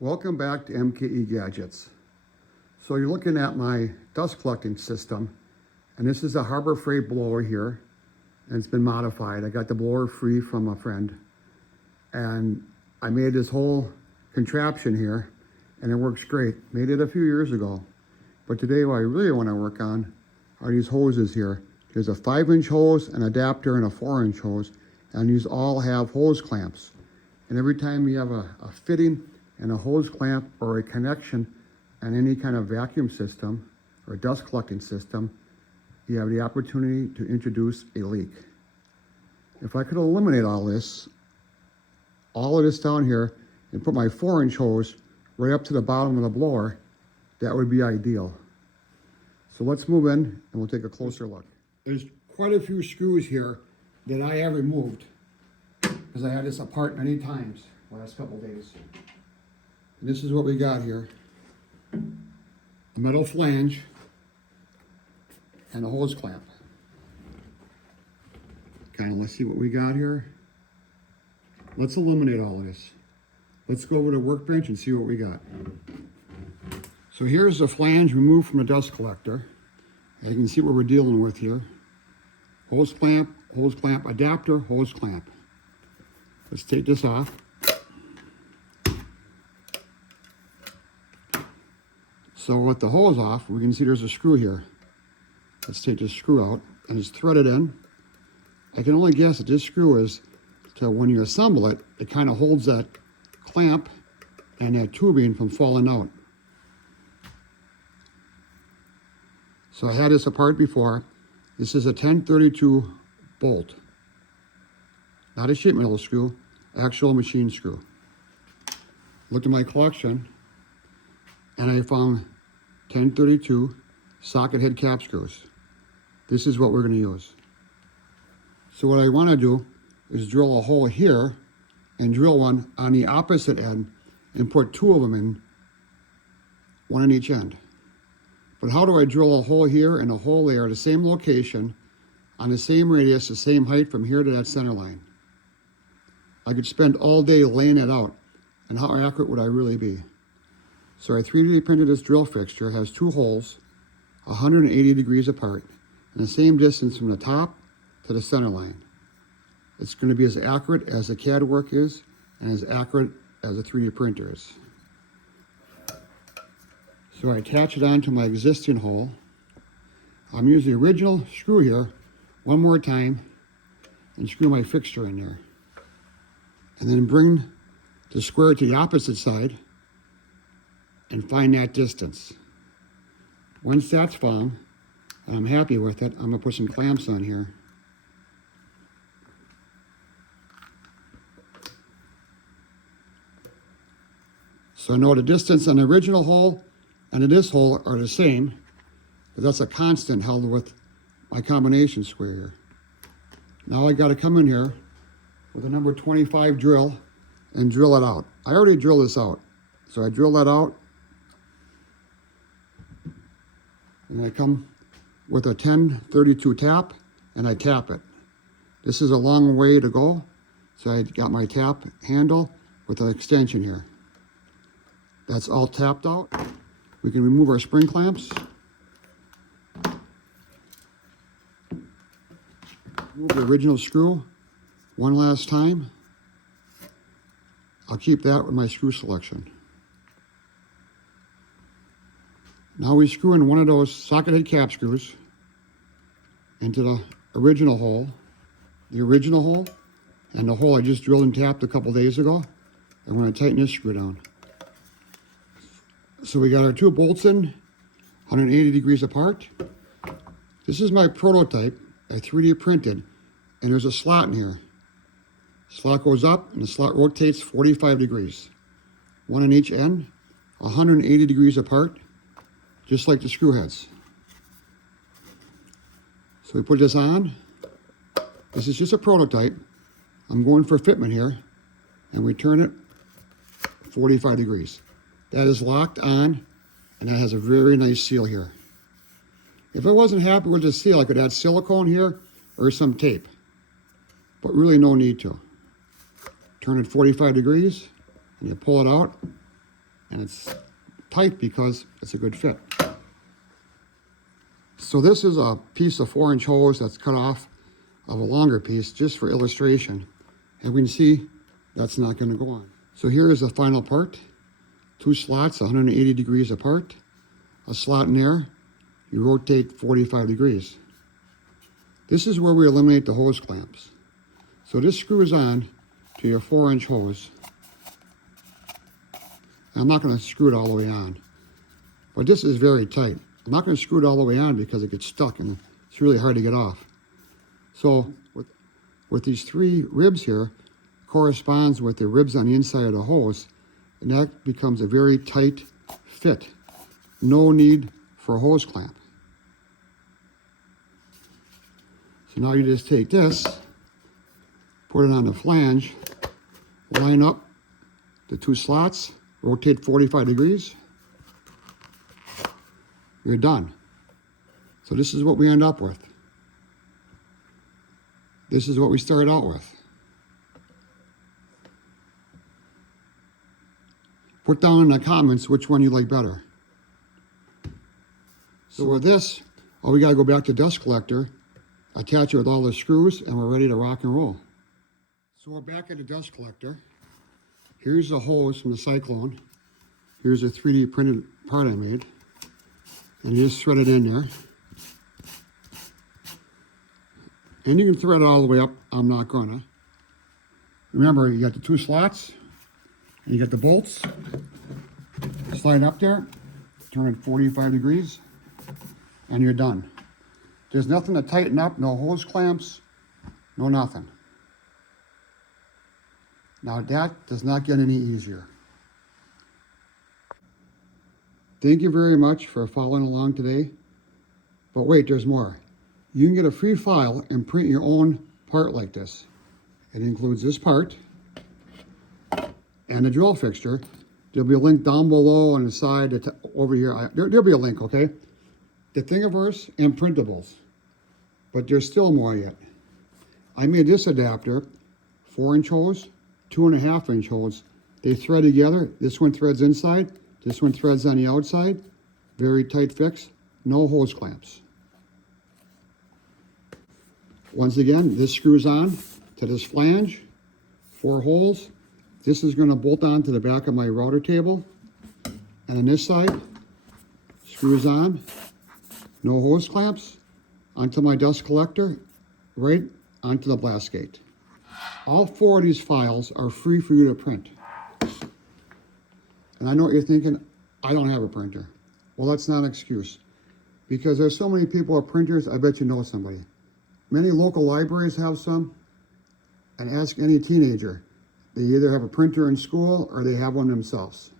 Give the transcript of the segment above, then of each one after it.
Welcome back to MKE Gadgets. So you're looking at my dust collecting system, and this is a Harbor Freight blower here, and it's been modified. I got the blower free from a friend, and I made this whole contraption here, and it works great. Made it a few years ago, but today what I really want to work on are these hoses here. There's a 5-inch hose, an adapter, and a 4-inch hose, and these all have hose clamps. And every time you have a fitting and a hose clamp or a connection on any kind of vacuum system or dust collecting system, you have the opportunity to introduce a leak. If I could eliminate all of this down here, and put my 4-inch hose right up to the bottom of the blower, that would be ideal. So let's move in and we'll take a closer look. There's quite a few screws here that I have removed because I had this apart many times the last couple days. And this is what we got here. A metal flange and a hose clamp. Let's see what we got here. Let's eliminate all of this. Let's go over to the workbench and see what we got. So here's the flange removed from the dust collector. You can see what we're dealing with here. Hose clamp, adapter, hose clamp. Let's take this off. So with the hose off, we can see there's a screw here. Let's take this screw out, and it's threaded in. I can only guess that this screw is to, when you assemble it, it kind of holds that clamp and that tubing from falling out. So I had this apart before. This is a 1032 bolt. Not a sheet metal screw, actual machine screw. Looked at my collection, and I found 1032 socket head cap screws. This is what we're going to use. So what I want to do is drill a hole here and drill one on the opposite end and put 2 of them in, one on each end. But how do I drill a hole here and a hole there at the same location, on the same radius, the same height from here to that center line? I could spend all day laying it out, and how accurate would I really be? So I 3D printed this drill fixture. It has 2 holes, 180 degrees apart, and the same distance from the top to the center line. It's going to be as accurate as the CAD work is, and as accurate as a 3D printer is. So I attach it onto my existing hole. I'm using the original screw here one more time and screw my fixture in there. And then bring the square to the opposite side and find that distance. Once that's found, and I'm happy with it, I'm gonna put some clamps on here. So I know the distance on the original hole and in this hole are the same, but that's a constant held with my combination square here. Now I gotta come in here with a number 25 drill and drill it out. I already drilled this out. So I drill that out, and I come with a 1032 tap and I tap it. This is a long way to go, so I got my tap handle with an extension here. That's all tapped out. We can remove our spring clamps. Remove the original screw one last time. I'll keep that with my screw selection. Now we screw in one of those socket head cap screws into the original hole, and the hole I just drilled and tapped a couple days ago. I'm going to tighten this screw down. So we got our 2 bolts in, 180 degrees apart. This is my prototype. I 3D printed, and there's a slot in here. Slot goes up, and the slot rotates 45 degrees. One on each end, 180 degrees apart, just like the screw heads. So we put this on. This is just a prototype. I'm going for fitment here, and we turn it 45 degrees. That is locked on, and that has a very nice seal here. If I wasn't happy with the seal, I could add silicone here or some tape, but really no need to. Turn it 45 degrees, and you pull it out, and it's tight because it's a good fit. So this is a piece of 4-inch hose that's cut off of a longer piece just for illustration. And we can see that's not going to go on. So here is the final part. 2 slots 180 degrees apart. A slot in there, you rotate 45 degrees. This is where we eliminate the hose clamps. So this screws on to your 4-inch hose. And I'm not going to screw it all the way on, but this is very tight. I'm not going to screw it all the way on because it gets stuck and it's really hard to get off. So with these 3 ribs here, corresponds with the ribs on the inside of the hose, and that becomes a very tight fit. No need for a hose clamp. So now you just take this, put it on the flange, line up the 2 slots, rotate 45 degrees, you're done. So this is what we end up with. This is what we start out with. Put down in the comments which one you like better. So with this, we gotta go back to dust collector, attach it with all the screws, and we're ready to rock and roll. So we're back at the dust collector. Here's the hose from the Cyclone. Here's a 3D printed part I made. And you just thread it in there. And you can thread it all the way up. I'm not gonna. Remember, you got the 2 slots, and you got the bolts. Slide up there, turn it 45 degrees, and you're done. There's nothing to tighten up, no hose clamps, no nothing. Now that does not get any easier. Thank you very much for following along today. But wait, there's more. You can get a free file and print your own part like this. It includes this part and a drill fixture. There'll be a link down below on the side over here. There'll be a link, okay? The Thingiverse and printables. But there's still more yet. I made this adapter, 4-inch hose, 2.5-inch hose. They thread together. This one threads inside. This one threads on the outside. Very tight fix. No hose clamps. Once again, this screws on to this flange. 4 holes. This is going to bolt on to the back of my router table. And on this side, screws on. No hose clamps. Onto my dust collector. Right onto the blast gate. All 4 of these files are free for you to print. And I know what you're thinking, I don't have a printer. Well, that's not an excuse. Because there's so many people with printers, I bet you know somebody. Many local libraries have some. And ask any teenager. They either have a printer in school or they have one themselves.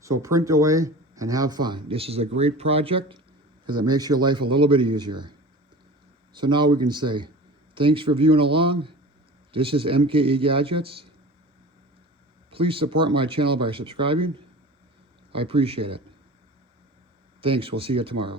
So print away and have fun. This is a great project because it makes your life a little bit easier. So now we can say, thanks for viewing along. This is Mkegadgets. Please support my channel by subscribing. I appreciate it. Thanks. We'll see you tomorrow.